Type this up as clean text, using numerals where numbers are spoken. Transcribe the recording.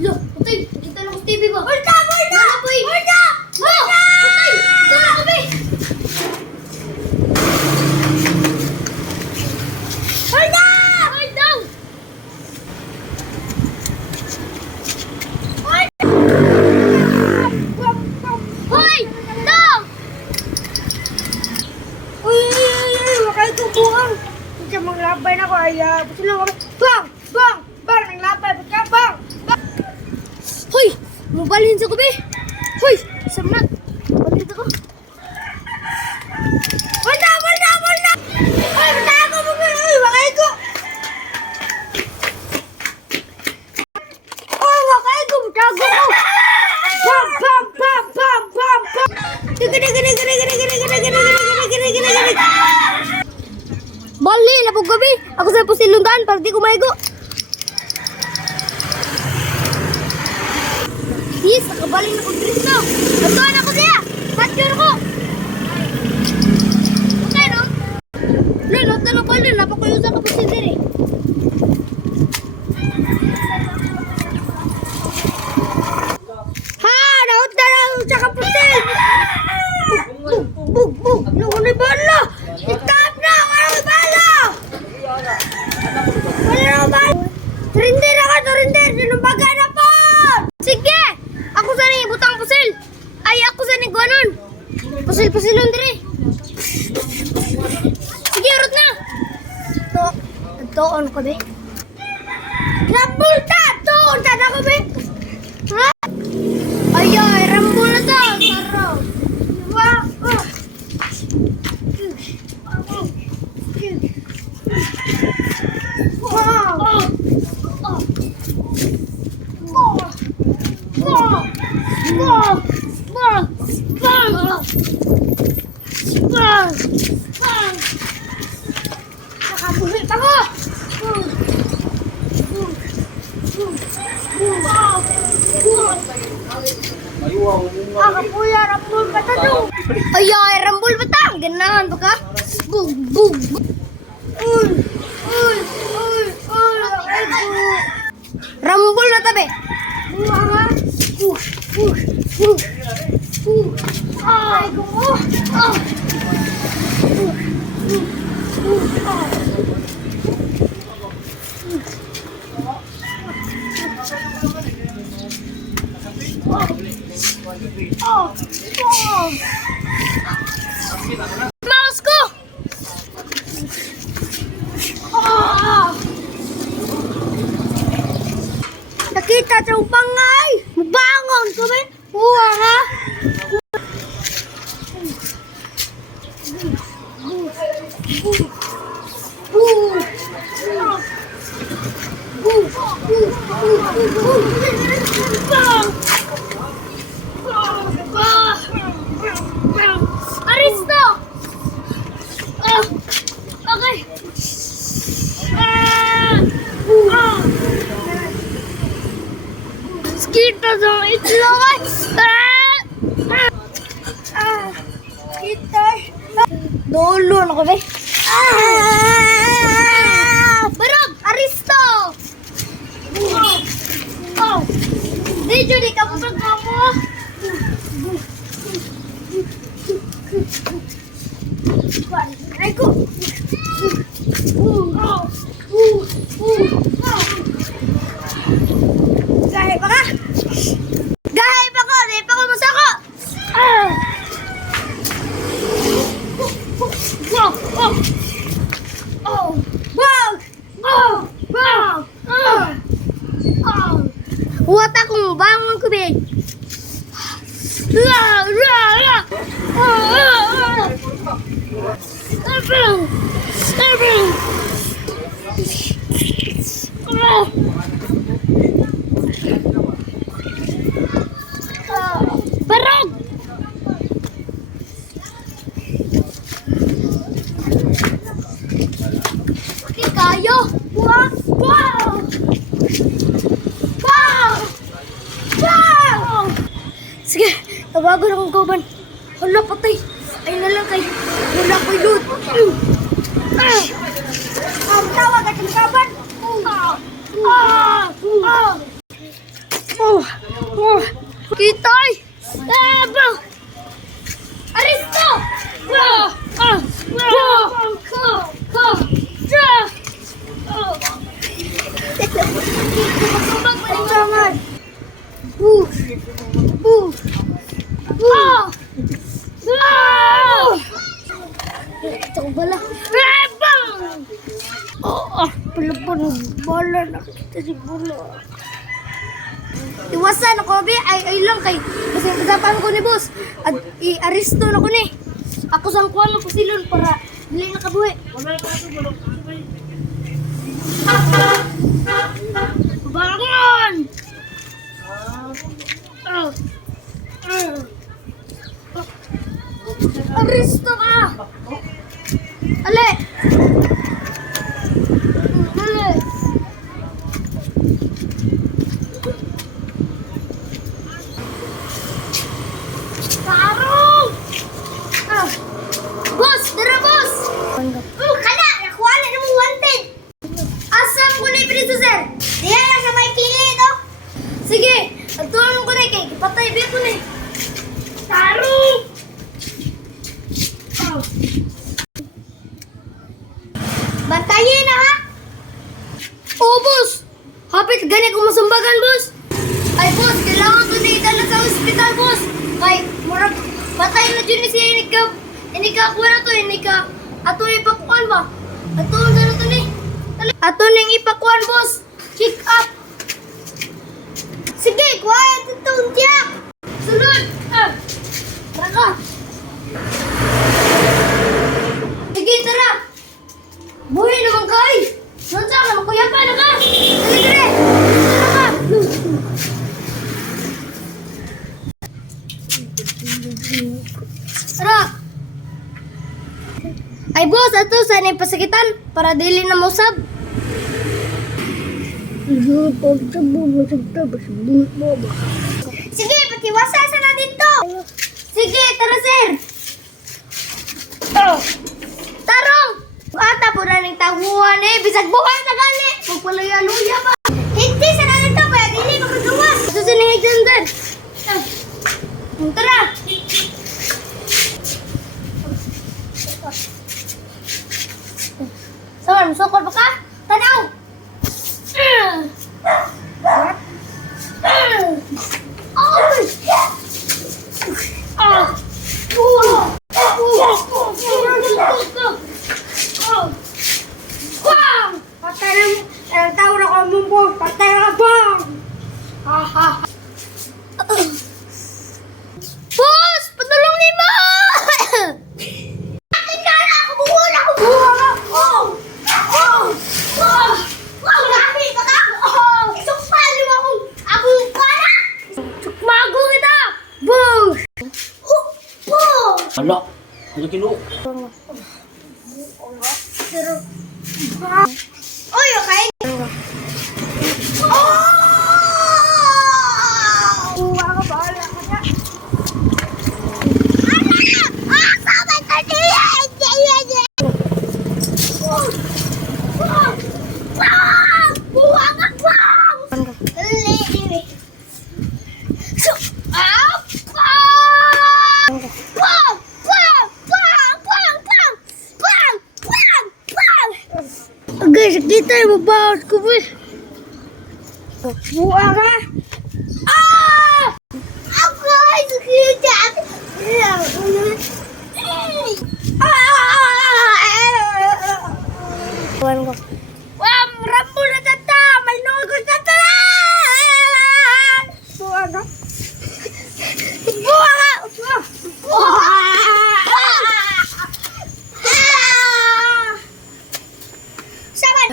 Lo, Utay, kita lang ko TV ba? Ulta! Ulta! Boy! Ulta! Lo, Utay, ito na kami! Ulta! Hold down! Hoy! Down! Uy! Makay tubuhan. Hindi manglabay na ako. Ay, gusto lang kami. Bang! Bang! Bang! Nanglabay. Ba't ka? Bang! Bang! Hoy! Mabalhin sa kubi! Hoy! Samat! Mabalhin sa ko! Ulta! Ulta! Ulta! Ay, bata ako! Uy! Makay ko! Uy! Makay ko! Tago ko! Bam! Bam! Bam! Bam! Bam! Bam! Gini! Gini! Gini! Gini! Gini! Gini! Gini! Gini! Gini! Gini! Bali! Lapog gabi! Ako sa pusilundan para di ko maigo! Yes! Nakabaling na pag-dress na! Batuan ako siya! Patyon ako! Okay, no? Lalo, tanong ko din. Napakuyo sa kapusin din eh. Ha! Naut na lang sa kapusin! Bug! Bug! Bug! Naunay bala! Itap na! Walang bala! Wala na bala! Turinder ako! Turinder! Sinumbagan na po! Sige! Ako sa ni butang pusil! Ay, ako sa ni guanon! Pusil-pusilon dire! Sige, urot na! Toon ko, be. Rambulta! Toon! Tada ko, be! Ha? Ay, ay, rambol na to! Saraw! Wow! Oh. Wow! Oh! Wow! Wow! Wow! Bang! Bang! Bang! Nakabuhit ako! Nakapuya, rapul ka na doon! Ay, ay, rambol ba ta? Ganahan ba ka? Bug, bug, bug. Uy! Uy! Uy! Uy! Ay, Rambol na tabi! buha nga! Ay, gumo! Oh! Oh! Oh! Mouse ko! Oh! Nakita sa upangay! Mabangon ka ba? Buha nga! Aristo! Oh! Okay! Skita sa itlog ay! Kita! Dolo na ko, be. Barog! Aristo! Oh! Di, Judy, kapag mo. Ay ko! Gahe pa ka? Gahay pa ko! Di pa ko masako! Wow! Oh! Oh! Wow! Oh! Wow! Oh! Oh! Huwat akong bangon ko, be. Barog! Di kayo! Wow! Wow! Wow! Wow! Sige, tawagan akong kauban. Hala, patay. Ay na lang kay. Wala ko yun. Tawag at yung kaban! Kitay! Bang! Aristo! Tangan. Ito ko bala. Palapan ng bala. Nakita si Bula. Iwasan ako, Bi. Ay lang kay. Kasi kasapan ko ni boss. At i-aristo na ko ni. Ako sang kuwan ng pusilon para dili nakabuhi. Bangon! Aristo ka! Ale! Ale! Parong! Boss! Dara, boss! Kala! Nakuha na mo wanted! Asam ko na iprito, sir? Diya lang sa may pili ito. Sige! Agtuan ko na kay patay biya ko na. Tarong! Bantayin na ha! Oo, boss! Hapit gani kung masumbagan, boss! Ay, boss! Kailangan ko na itala sa ospital, boss! Kay, murag, patay na dyan siya, inika kuha na to, inika, ato ipakuan ba? Ato, ano to ni? Ato nang ipakuan, boss! Check up! Sige, quiet ito, Jack! Sunod! Tara ka! Sige, tara! Buhay naman ka eh! Nansa ka, makuyapan na ka! Dali, dali! Tara ka! Tara! Ay, boss, ato sana yung pasakitan para dili na mausab. Sige, patiwasa sa na dito! Sige, tara, sir! Tarong! Ata po na ng taguan eh! Bisag buhay na gani! Magpaluya-luya pa! Hindi sa na dito! Kaya dili makagawas! Ito sa nihig dyan dyan! Tara! Saan? Musukol ba ka? Tanaw! Patay na mo. Tawag ako mong boss. Patay na ka bang. Boss! Patulong ni mo! Akin ka na! Ako buhol! Ako buhol! Wow! Grabe ka ka! Sukpali mo akong kana! Sukmago kita! Boss! Boss! Ala, ano kinu? Oy, okay? Oh! Ako bahala ka na. Sabay ka niya! Buwag ka bang! Dali! So, bang! Guys, kita yung mabawas ko boss. Buwa ka. Ako! Sakita! Rambo na tata! May nugos na tata! Buwa ka. Buwa ka! Saban!